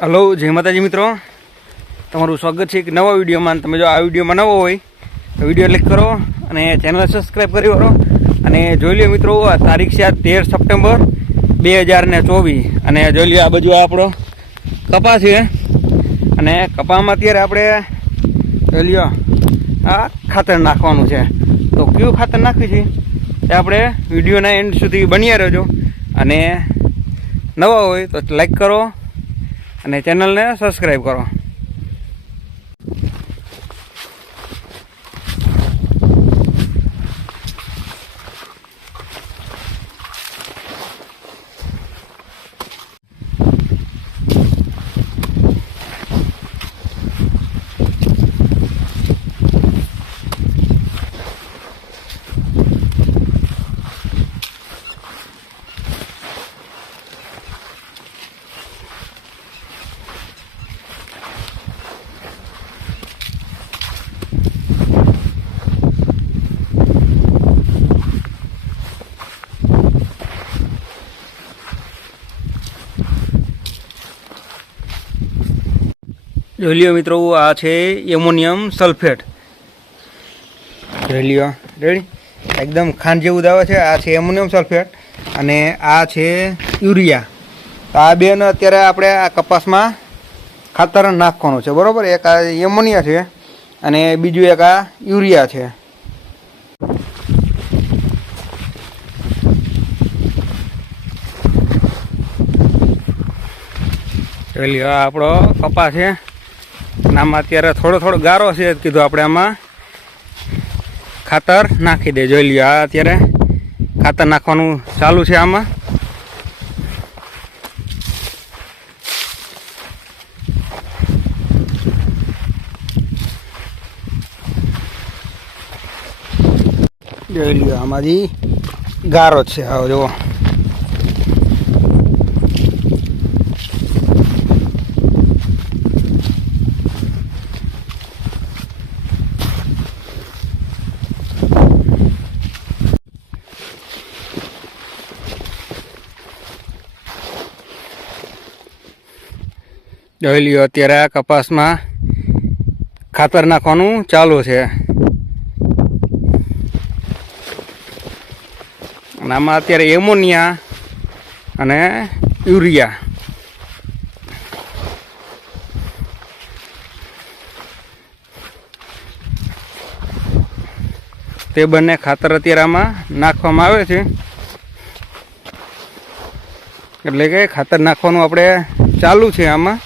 Hello, જય માતાજી મિત્રો, તમારું સ્વાગત છે એક નવા વિડીયોમાં. તમે જો આ વિડીયોમાં નવો હોય તો વિડીયો ક્લિક કરો અને ચેનલ સબસ્ક્રાઈબ કરી કરો અને જોઈ લો મિત્રો, આ તારીખ છે 13 સપ્ટેમ્બર 2024 અને જોઈ લો આ બાજુ આપણો કપા છે અને કપામાં અત્યારે આપણે જોઈ લો આ ખાતર નાખવાનું છે. તો કયું ખાતર નાખ્યું છે એ આપણે વિડીયોના એન્ડ સુધી બન્યા રહેજો અને નવા હોય તો લાઈક કરો અને ચેનલને સબસ્ક્રાઈબ કરો. જોઈ લ્યો મિત્રો, આ છે એમોનિયમ સલ્ફેટ. જોઈ લ્યો, રેડી, એકદમ ખાંડ જેવું દાવે છે. આ છે એમોનિયમ સલ્ફેટ અને આ છે યુરિયા. તો આ બેને અત્યારે આપણે આ કપાસમાં ખાતર નાખવાનું છે, બરાબર. એક આ એમોનિયા છે અને બીજું એક આ યુરિયા છે. જોઈ લ્યો, આ આપણો કપાસ છે. આમાં અત્યારે થોડો ગારો છે, કીધું આપણે આમાં ખાતર નાખી દે. જોઈ લ્યો, આ અત્યારે ખાતર નાખવાનું ચાલુ છે આમાં. જોઈ લ્યો, આમાંથી ગારો છે. આવો જુઓ, જોઈ લ્યો, અત્યારે આ કપાસમાં ખાતર નાખવાનું ચાલુ છે. અને આમાં અત્યારે એમોનિયા અને યુરિયા. તે બંને ખાતર અત્યારે આમાં નાખવામાં આવે છે. એટલે કે ખાતર નાખવાનું આપણે ચાલુ છે આમાં.